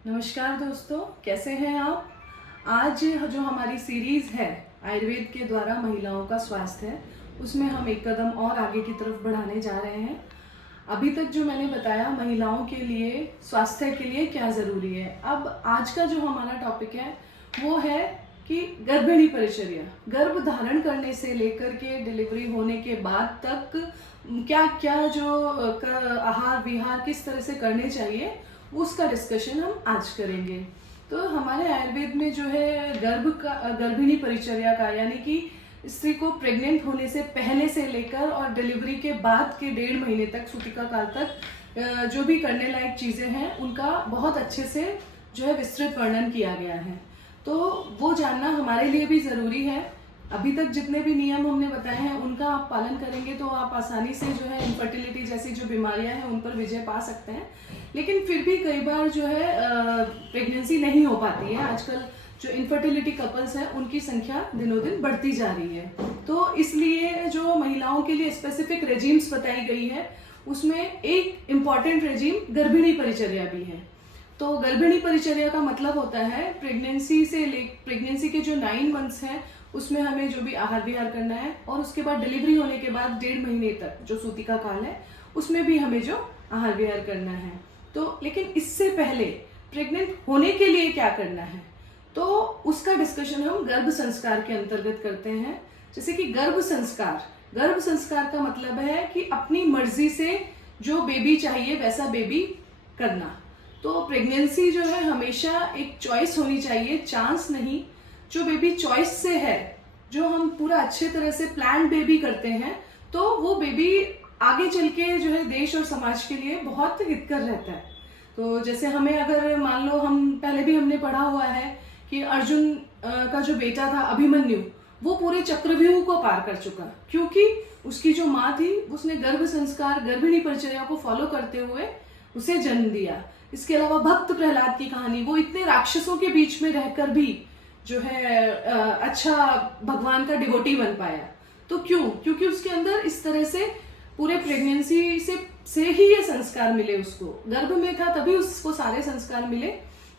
नमस्कार दोस्तों, कैसे हैं आप। आज जो हमारी सीरीज है आयुर्वेद के द्वारा महिलाओं का स्वास्थ्य है, उसमें हम एक कदम और आगे की तरफ बढ़ाने जा रहे हैं। अभी तक जो मैंने बताया महिलाओं के लिए स्वास्थ्य के लिए क्या ज़रूरी है, अब आज का जो हमारा टॉपिक है वो है कि गर्भिणी परिचर्या, गर्भ धारण करने से लेकर के डिलीवरी होने के बाद तक क्या क्या जो आहार विहार किस तरह से करने चाहिए, उसका डिस्कशन हम आज करेंगे। तो हमारे आयुर्वेद में जो है गर्भिणी परिचर्या का, यानी कि स्त्री को प्रेग्नेंट होने से पहले से लेकर और डिलीवरी के बाद के 1.5 महीने तक, सूतिका काल तक जो भी करने लायक चीज़ें हैं उनका बहुत अच्छे से जो है विस्तृत वर्णन किया गया है। तो वो जानना हमारे लिए भी ज़रूरी है। अभी तक जितने भी नियम हमने बताए हैं उनका आप पालन करेंगे तो आप आसानी से जो है इनफर्टिलिटी जैसी जो बीमारियां हैं उन पर विजय पा सकते हैं। लेकिन फिर भी कई बार जो है प्रेगनेंसी नहीं हो पाती है। आजकल जो इनफर्टिलिटी कपल्स हैं उनकी संख्या दिनों दिन बढ़ती जा रही है। तो इसलिए जो महिलाओं के लिए स्पेसिफिक रेजिम्स बताई गई है उसमें एक इम्पॉर्टेंट रेजिम गर्भिणी परिचर्या भी है। तो गर्भिणी परिचर्या का मतलब होता है प्रेगनेंसी के जो 9 मंथ्स हैं उसमें हमें जो भी आहार विहार करना है, और उसके बाद डिलीवरी होने के बाद 1.5 महीने तक जो सूतिका काल है उसमें भी हमें जो आहार विहार करना है। तो लेकिन इससे पहले प्रेग्नेंट होने के लिए क्या करना है, तो उसका डिस्कशन हम गर्भ संस्कार के अंतर्गत करते हैं। जैसे कि गर्भ संस्कार का मतलब है कि अपनी मर्जी से जो बेबी चाहिए वैसा बेबी करना। तो प्रेगनेंसी जो है हमेशा एक चॉइस होनी चाहिए, चांस नहीं। जो बेबी चॉइस से है, जो हम पूरा अच्छे तरह से प्लान बेबी करते हैं, तो वो बेबी आगे चल के जो है देश और समाज के लिए बहुत हितकर रहता है। तो जैसे हमें अगर मान लो, हम पहले भी हमने पढ़ा हुआ है कि अर्जुन का जो बेटा था अभिमन्यु, वो पूरे चक्रव्यूह को पार कर चुका, क्योंकि उसकी जो माँ थी उसने गर्भ संस्कार गर्भिणी परिचर्या को फॉलो करते हुए उसे जन्म दिया। इसके अलावा भक्त प्रहलाद की कहानी, वो इतने राक्षसों के बीच में रहकर भी जो है अच्छा भगवान का डिवोटी बन पाया। तो क्योंकि उसके अंदर इस तरह से पूरे प्रेगनेंसी से ही ये संस्कार मिले, उसको गर्भ में था तभी उसको सारे संस्कार मिले,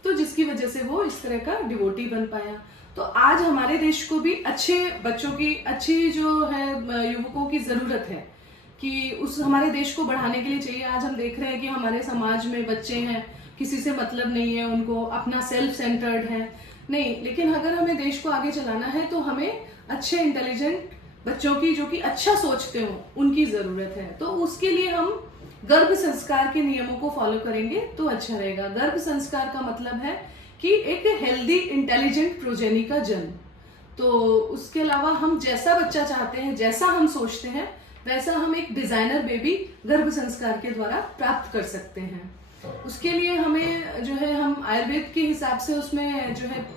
तो जिसकी वजह से वो इस तरह का डिवोटी बन पाया। तो आज हमारे देश को भी अच्छे बच्चों की, अच्छी जो है युवकों की जरूरत है कि उस हमारे देश को बढ़ाने के लिए चाहिए। आज हम देख रहे हैं कि हमारे समाज में बच्चे हैं, किसी से मतलब नहीं है, उनको अपना सेल्फ सेंटर्ड है नहीं। लेकिन अगर हमें देश को आगे चलाना है तो हमें अच्छे इंटेलिजेंट बच्चों की, जो कि अच्छा सोचते हो, उनकी जरूरत है। तो उसके लिए हम गर्भ संस्कार के नियमों को फॉलो करेंगे तो अच्छा रहेगा। गर्भ संस्कार का मतलब है कि एक हेल्दी इंटेलिजेंट प्रोजेनी का जन्म। तो उसके अलावा हम जैसा बच्चा चाहते हैं, जैसा हम सोचते हैं, वैसा हम एक डिजाइनर बेबी गर्भ संस्कार के द्वारा प्राप्त कर सकते हैं। उसके लिए हमें जो है, हम आयुर्वेद के हिसाब से उसमें जो है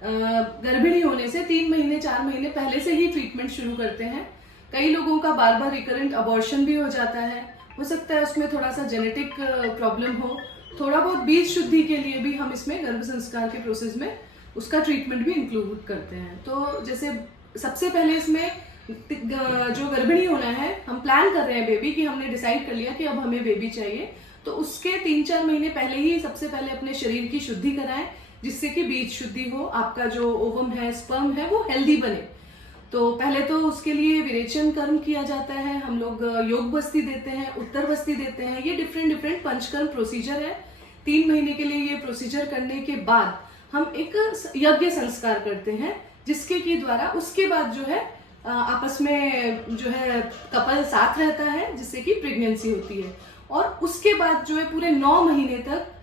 गर्भिणी होने से 3 महीने 4 महीने पहले से ही ट्रीटमेंट शुरू करते हैं। कई लोगों का बार बार रिकरेंट अबॉर्शन भी हो जाता है, हो सकता है उसमें थोड़ा सा जेनेटिक प्रॉब्लम हो। थोड़ा बहुत बीज शुद्धि के लिए भी हम इसमें गर्भ संस्कार के प्रोसेस में उसका ट्रीटमेंट भी इंक्लूड करते हैं। तो जैसे सबसे पहले इसमें जो गर्भिणी होना है, हम प्लान कर रहे हैं बेबी की, हमने डिसाइड कर लिया कि अब हमें बेबी चाहिए, तो उसके 3-4 महीने पहले ही सबसे पहले अपने शरीर की शुद्धि कराएं, जिससे कि बीज शुद्धि हो, आपका जो ओवम है, स्पर्म है, वो हेल्दी बने। तो पहले तो उसके लिए विरेचन कर्म किया जाता है, हम लोग योग बस्ती देते हैं, उत्तर बस्ती देते हैं, ये डिफरेंट पंचकर्म प्रोसीजर है। 3 महीने के लिए ये प्रोसीजर करने के बाद हम एक यज्ञ संस्कार करते हैं, जिसके की द्वारा उसके बाद जो है आपस में जो है कपल साथ रहता है, जिससे कि प्रेगनेंसी होती है। और उसके बाद जो है पूरे 9 महीने तक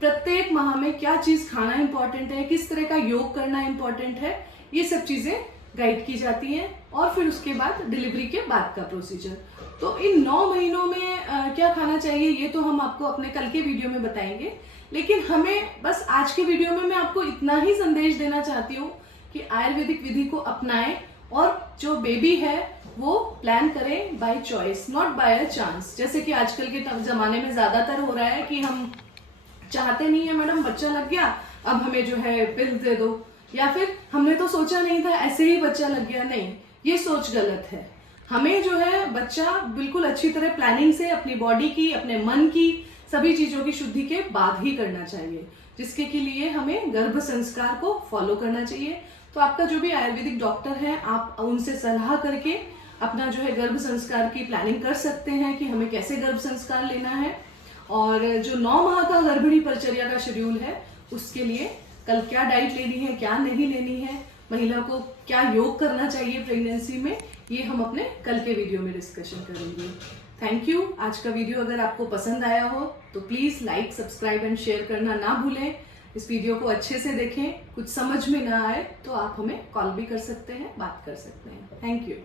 प्रत्येक माह में क्या चीज खाना इंपॉर्टेंट है, किस तरह का योग करना इंपॉर्टेंट है, ये सब चीजें गाइड की जाती हैं। और फिर उसके बाद डिलीवरी के बाद का प्रोसीजर। तो इन 9 महीनों में क्या खाना चाहिए ये तो हम आपको अपने कल के वीडियो में बताएंगे। लेकिन हमें बस आज के वीडियो में मैं आपको इतना ही संदेश देना चाहती हूँ कि आयुर्वेदिक विधि को अपनाएं, और जो बेबी है वो प्लान करें by choice, not by a chance. जैसे कि आजकल के जमाने में ज्यादातर हो रहा है कि हम चाहते नहीं है, मैडम बच्चा लग गया, अब हमें जो है पिल दे दो, या फिर हमने तो सोचा नहीं था, ऐसे ही बच्चा लग गया। नहीं, ये सोच गलत है। हमें जो है बच्चा बिल्कुल अच्छी तरह प्लानिंग से अपनी बॉडी की, अपने मन की, सभी चीजों की शुद्धि के बाद ही करना चाहिए। जिसके के लिए हमें गर्भ संस्कार को फॉलो करना चाहिए। तो आपका जो भी आयुर्वेदिक डॉक्टर है, आप उनसे सलाह करके अपना जो है गर्भ संस्कार की प्लानिंग कर सकते हैं कि हमें कैसे गर्भ संस्कार लेना है। और जो 9 माह का गर्भिणी परिचर्या का शेड्यूल है, उसके लिए कल क्या डाइट लेनी है, क्या नहीं लेनी है, महिला को क्या योग करना चाहिए प्रेगनेंसी में, ये हम अपने कल के वीडियो में डिस्कशन करेंगे। Thank you. आज का वीडियो अगर आपको पसंद आया हो तो please like, subscribe and share करना ना भूलें। इस वीडियो को अच्छे से देखें। कुछ समझ में ना आए तो आप हमें कॉल भी कर सकते हैं, बात कर सकते हैं। Thank you.